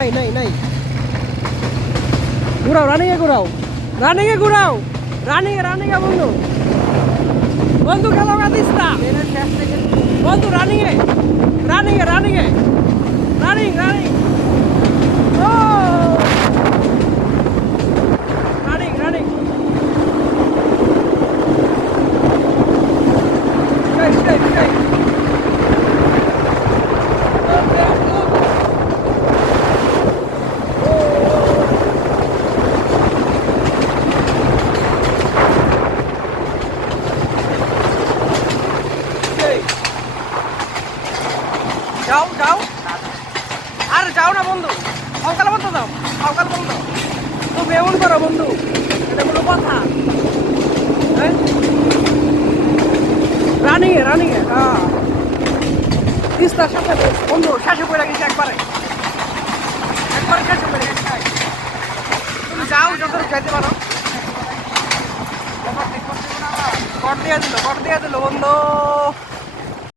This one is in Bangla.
নাই নাই নাই ঘুরাও রানিং এ ঘুরাও রানিং এ ঘুরাও রানিং এ বন্ধু বন্ধু গেল দিস না বন্ধু রানিং এ রানিং ও রানিং স্ট্রাইট যাও আর যাও না বন্ধু সকাল বন্ধ যাও সকাল বন্ধ তুমি এমন করো বন্ধু এটা কোনো কথা হ্যাঁ রানিং এ হ্যাঁ তিস্তার সাথে বন্ধু শেষে পড়ে গেছে একবারে শেষে পড়ে গেছে তুমি যাও যত যাইতে পারো কট দিয়ে দিল বন্ধু